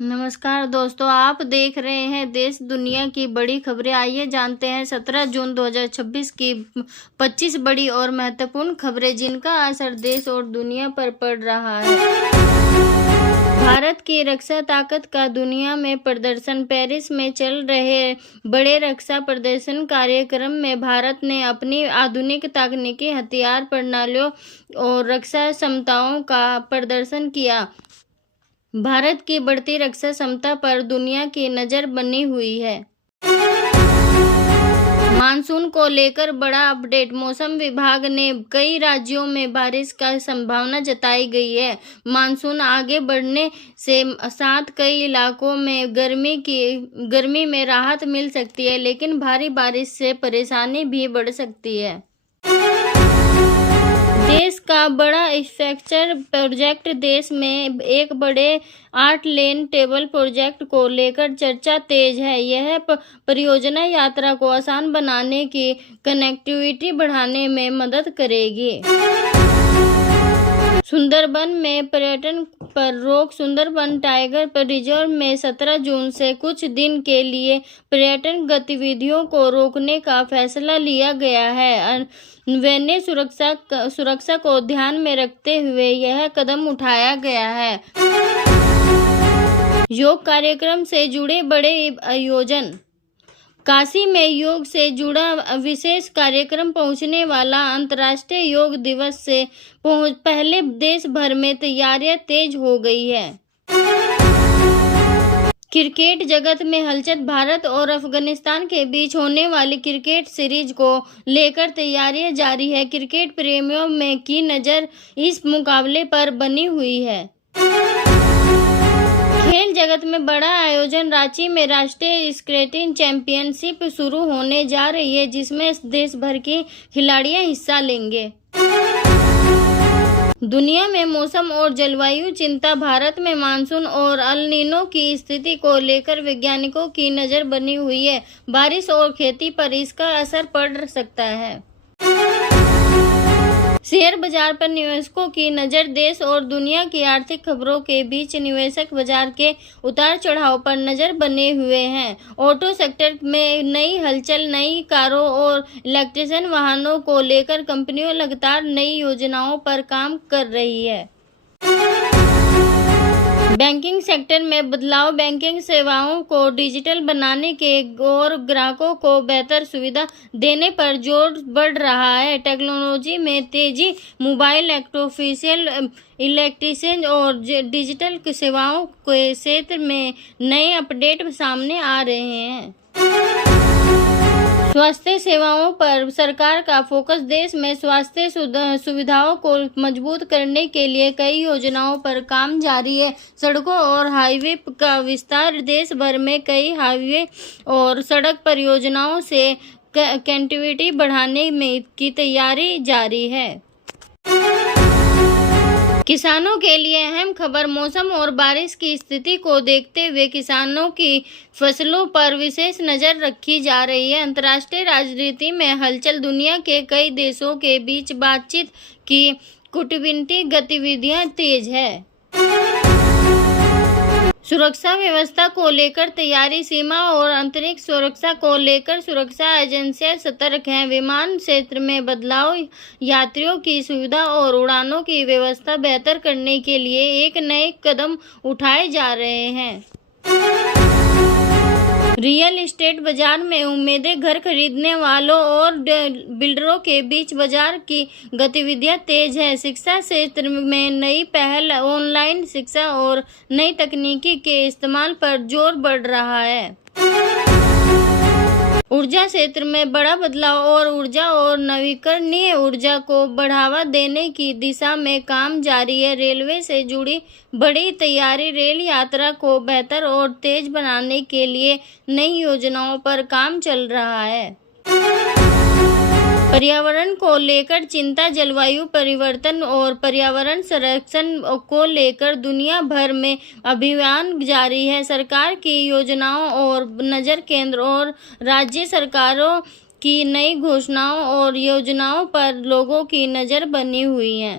नमस्कार दोस्तों, आप देख रहे हैं देश दुनिया की बड़ी खबरें। आइए जानते हैं 17 जून 2026 की 25 बड़ी और महत्वपूर्ण खबरें जिनका असर देश और दुनिया पर पड़ रहा है। भारत की रक्षा ताकत का दुनिया में प्रदर्शन। पेरिस में चल रहे बड़े रक्षा प्रदर्शन कार्यक्रम में भारत ने अपनी आधुनिक तकनीकी हथियार प्रणालियों और रक्षा क्षमताओं का प्रदर्शन किया। भारत की बढ़ती रक्षा क्षमता पर दुनिया की नज़र बनी हुई है। मानसून को लेकर बड़ा अपडेट। मौसम विभाग ने कई राज्यों में बारिश का संभावना जताई गई है। मानसून आगे बढ़ने से साथ कई इलाकों में गर्मी में राहत मिल सकती है, लेकिन भारी बारिश से परेशानी भी बढ़ सकती है। देश का बड़ा इंफ्रास्ट्रक्चर प्रोजेक्ट। देश में एक बड़े 8 लेन टेबल प्रोजेक्ट को लेकर चर्चा तेज है। यह परियोजना यात्रा को आसान बनाने की कनेक्टिविटी बढ़ाने में मदद करेगी। सुंदरबन में पर्यटन पर रोक। सुंदरबन टाइगर रिजर्व में 17 जून से कुछ दिन के लिए पर्यटन गतिविधियों को रोकने का फैसला लिया गया है। वन्य सुरक्षा को ध्यान में रखते हुए यह कदम उठाया गया है। योग कार्यक्रम से जुड़े बड़े आयोजन। काशी में योग से जुड़ा विशेष कार्यक्रम पहुंचने वाला। अंतर्राष्ट्रीय योग दिवस से पहले देश भर में तैयारियां तेज हो गई है। क्रिकेट जगत में हलचल। भारत और अफगानिस्तान के बीच होने वाली क्रिकेट सीरीज को लेकर तैयारियां जारी है। क्रिकेट प्रेमियों में की नज़र इस मुकाबले पर बनी हुई है। खेल जगत में बड़ा आयोजन। रांची में राष्ट्रीय स्केटिंग चैंपियनशिप शुरू होने जा रही है, जिसमें देश भर के खिलाड़ियां हिस्सा लेंगे। दुनिया में मौसम और जलवायु चिंता। भारत में मानसून और अल नीनो की स्थिति को लेकर वैज्ञानिकों की नज़र बनी हुई है। बारिश और खेती पर इसका असर पड़ सकता है। शेयर बाजार पर निवेशकों की नज़र। देश और दुनिया की आर्थिक खबरों के बीच निवेशक बाजार के उतार चढ़ाव पर नज़र बने हुए हैं। ऑटो सेक्टर में नई हलचल। नई कारों और इलेक्ट्रिक वाहनों को लेकर कंपनियां लगातार नई योजनाओं पर काम कर रही है। बैंकिंग सेक्टर में बदलाव। बैंकिंग सेवाओं को डिजिटल बनाने के और ग्राहकों को बेहतर सुविधा देने पर जोर बढ़ रहा है। टेक्नोलॉजी में तेजी। मोबाइल आर्टिफिशियल इंटेलिजेंस और डिजिटल सेवाओं के क्षेत्र में नए अपडेट सामने आ रहे हैं। स्वास्थ्य सेवाओं पर सरकार का फोकस। देश में स्वास्थ्य सुविधाओं को मजबूत करने के लिए कई योजनाओं पर काम जारी है। सड़कों और हाईवे का विस्तार। देश भर में कई हाईवे और सड़क परियोजनाओं से कनेक्टिविटी बढ़ाने की तैयारी जारी है। किसानों के लिए अहम खबर। मौसम और बारिश की स्थिति को देखते हुए किसानों की फसलों पर विशेष नज़र रखी जा रही है। अंतर्राष्ट्रीय राजनीति में हलचल। दुनिया के कई देशों के बीच बातचीत की कूटनीतिक गतिविधियां तेज है। सुरक्षा व्यवस्था को लेकर तैयारी। सीमा और अंतरिक्ष सुरक्षा को लेकर सुरक्षा एजेंसियां सतर्क हैं। विमान क्षेत्र में बदलाव। यात्रियों की सुविधा और उड़ानों की व्यवस्था बेहतर करने के लिए एक नए कदम उठाए जा रहे हैं। रियल एस्टेट बाजार में उम्मीदें। घर खरीदने वालों और बिल्डरों के बीच बाजार की गतिविधियां तेज है। शिक्षा क्षेत्र में नई पहल। ऑनलाइन शिक्षा और नई तकनीकी के इस्तेमाल पर जोर बढ़ रहा है। ऊर्जा क्षेत्र में बड़ा बदलाव और ऊर्जा और नवीकरणीय ऊर्जा को बढ़ावा देने की दिशा में काम जारी है। रेलवे से जुड़ी बड़ी तैयारी। रेल यात्रा को बेहतर और तेज बनाने के लिए नई योजनाओं पर काम चल रहा है। पर्यावरण को लेकर चिंता। जलवायु परिवर्तन और पर्यावरण संरक्षण को लेकर दुनिया भर में अभियान जारी है। सरकार की योजनाओं और नज़र केंद्र और राज्य सरकारों की नई घोषणाओं और योजनाओं पर लोगों की नज़र बनी हुई है।